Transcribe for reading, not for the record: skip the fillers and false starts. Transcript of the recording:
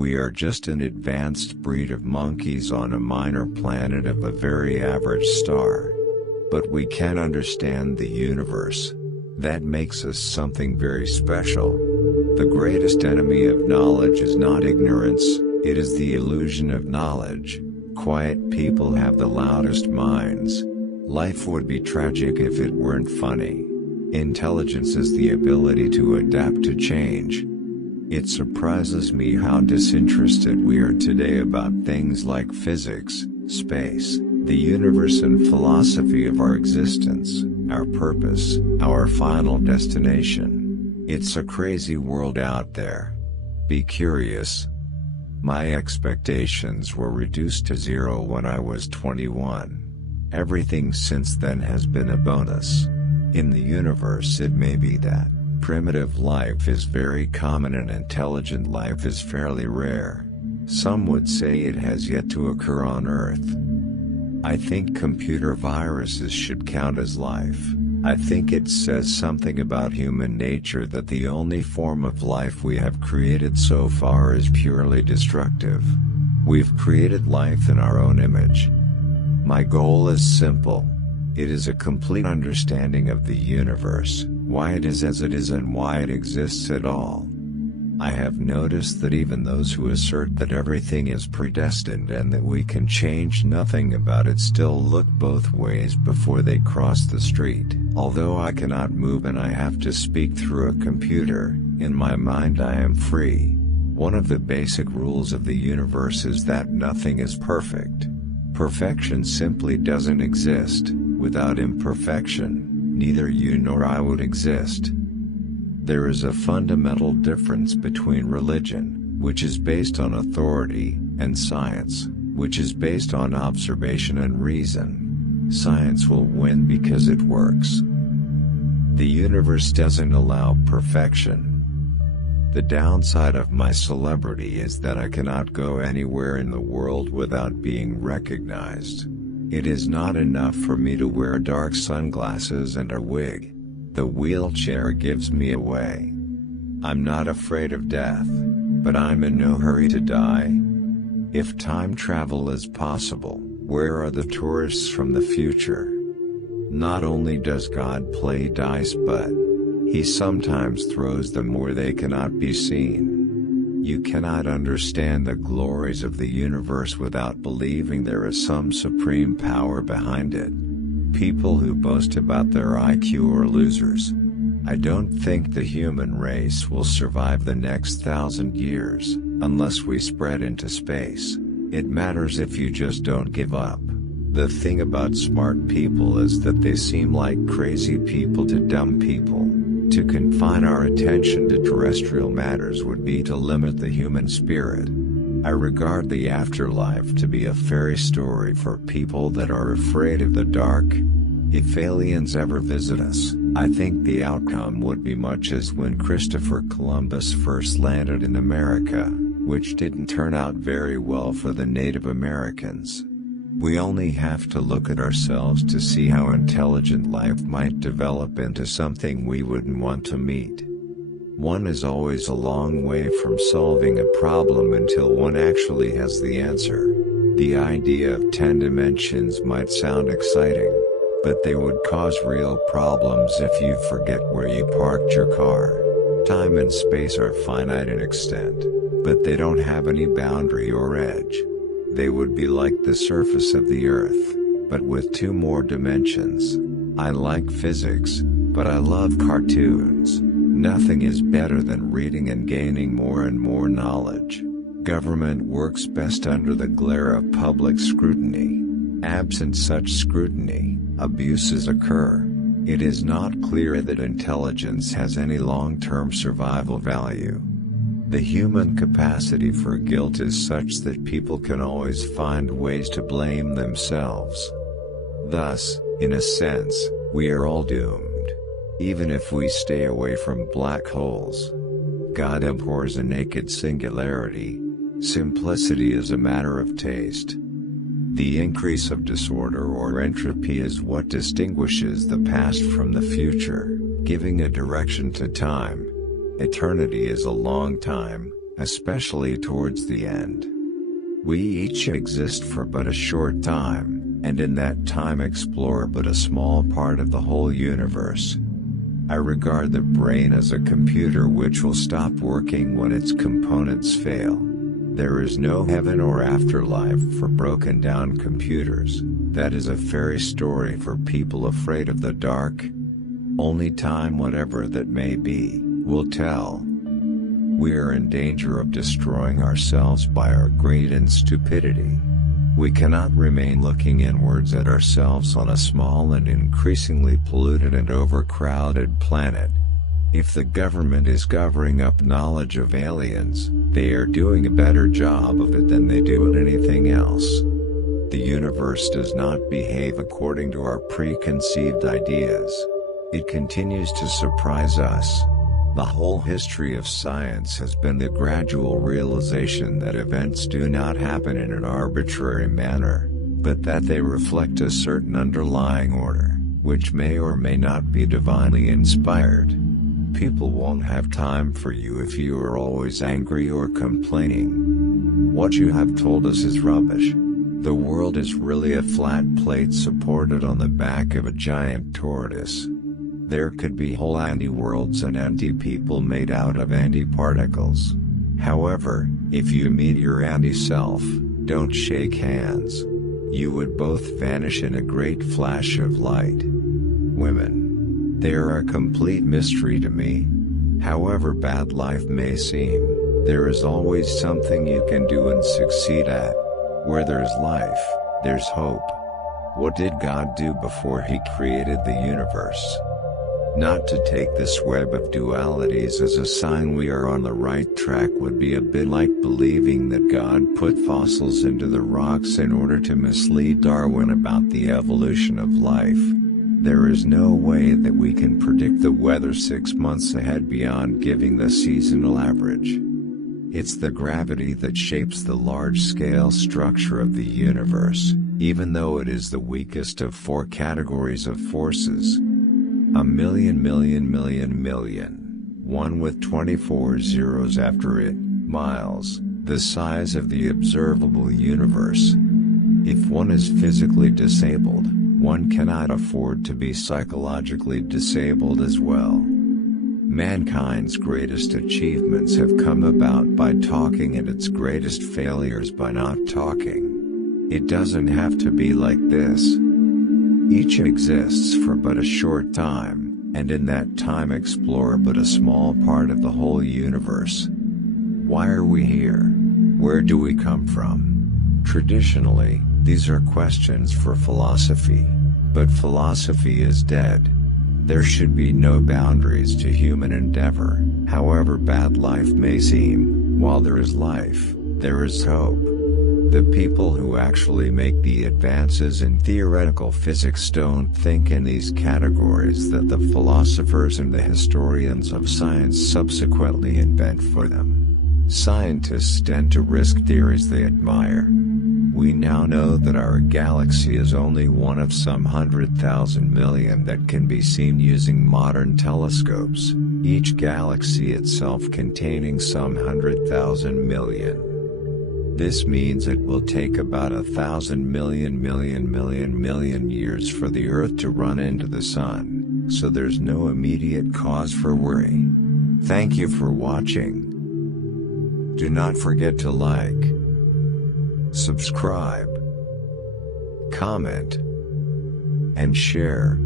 We are just an advanced breed of monkeys on a minor planet of a very average star. But we can understand the universe. That makes us something very special. The greatest enemy of knowledge is not ignorance, it is the illusion of knowledge. Quiet people have the loudest minds. Life would be tragic if it weren't funny. Intelligence is the ability to adapt to change. It surprises me how disinterested we are today about things like physics, space, the universe and philosophy of our existence, our purpose, our final destination. It's a crazy world out there. Be curious. My expectations were reduced to zero when I was 21. Everything since then has been a bonus. In the universe it may be that primitive life is very common and intelligent life is fairly rare. Some would say it has yet to occur on Earth. I think computer viruses should count as life. I think it says something about human nature that the only form of life we have created so far is purely destructive. We've created life in our own image. My goal is simple. It is a complete understanding of the universe, why it is as it is and why it exists at all. I have noticed that even those who assert that everything is predestined and that we can change nothing about it still look both ways before they cross the street. Although I cannot move and I have to speak through a computer, in my mind I am free. One of the basic rules of the universe is that nothing is perfect. Perfection simply doesn't exist. Without imperfection, neither you nor I would exist. There is a fundamental difference between religion, which is based on authority, and science, which is based on observation and reason. Science will win because it works. The universe doesn't allow perfection. The downside of my celebrity is that I cannot go anywhere in the world without being recognized. It is not enough for me to wear dark sunglasses and a wig. The wheelchair gives me away. I'm not afraid of death, but I'm in no hurry to die. If time travel is possible, where are the tourists from the future? Not only does God play dice but He sometimes throws them where they cannot be seen. You cannot understand the glories of the universe without believing there is some supreme power behind it. People who boast about their IQ are losers. I don't think the human race will survive the next 1,000 years, unless we spread into space. It matters if you just don't give up. The thing about smart people is that they seem like crazy people to dumb people. To confine our attention to terrestrial matters would be to limit the human spirit. I regard the afterlife to be a fairy story for people that are afraid of the dark. If aliens ever visit us, I think the outcome would be much as when Christopher Columbus first landed in America, which didn't turn out very well for the Native Americans. We only have to look at ourselves to see how intelligent life might develop into something we wouldn't want to meet. One is always a long way from solving a problem until one actually has the answer. The idea of 10 dimensions might sound exciting, but they would cause real problems if you forget where you parked your car. Time and space are finite in extent, but they don't have any boundary or edge. They would be like the surface of the Earth, but with 2 more dimensions. I like physics, but I love cartoons. Nothing is better than reading and gaining more and more knowledge. Government works best under the glare of public scrutiny. Absent such scrutiny, abuses occur. It is not clear that intelligence has any long-term survival value. The human capacity for guilt is such that people can always find ways to blame themselves. Thus, in a sense, we are all doomed. Even if we stay away from black holes. God abhors a naked singularity. Simplicity is a matter of taste. The increase of disorder or entropy is what distinguishes the past from the future, giving a direction to time. Eternity is a long time, especially towards the end. We each exist for but a short time, and in that time explore but a small part of the whole universe. I regard the brain as a computer which will stop working when its components fail. There is no heaven or afterlife for broken down computers. That is a fairy story for people afraid of the dark. Only time, whatever that may be, will tell. We are in danger of destroying ourselves by our greed and stupidity. We cannot remain looking inwards at ourselves on a small and increasingly polluted and overcrowded planet. If the government is covering up knowledge of aliens, they are doing a better job of it than they do at anything else. The universe does not behave according to our preconceived ideas. It continues to surprise us. The whole history of science has been the gradual realization that events do not happen in an arbitrary manner, but that they reflect a certain underlying order, which may or may not be divinely inspired. People won't have time for you if you are always angry or complaining. What you have told us is rubbish. The world is really a flat plate supported on the back of a giant tortoise. There could be whole anti-worlds and anti-people made out of anti-particles. However, if you meet your anti-self, don't shake hands. You would both vanish in a great flash of light. Women. They are a complete mystery to me. However bad life may seem, there is always something you can do and succeed at. Where there's life, there's hope. What did God do before He created the universe? Not to take this web of dualities as a sign we are on the right track would be a bit like believing that God put fossils into the rocks in order to mislead Darwin about the evolution of life. There is no way that we can predict the weather 6 months ahead beyond giving the seasonal average. It's the gravity that shapes the large-scale structure of the universe, even though it is the weakest of 4 categories of forces. A million, one with 24 zeros after it, miles, the size of the observable universe. If one is physically disabled, one cannot afford to be psychologically disabled as well. Mankind's greatest achievements have come about by talking and its greatest failures by not talking. It doesn't have to be like this. Each exists for but a short time, and in that time explore but a small part of the whole universe. Why are we here? Where do we come from? Traditionally, these are questions for philosophy, but philosophy is dead. There should be no boundaries to human endeavor. However bad life may seem, while there is life, there is hope. The people who actually make the advances in theoretical physics don't think in these categories that the philosophers and the historians of science subsequently invent for them. Scientists tend to risk theories they admire. We now know that our galaxy is only one of some 100,000 million that can be seen using modern telescopes, each galaxy itself containing some 100,000 million. This means it will take about 1,000 million years for the Earth to run into the Sun, so there's no immediate cause for worry. Thank you for watching. Do not forget to like, subscribe, comment, and share.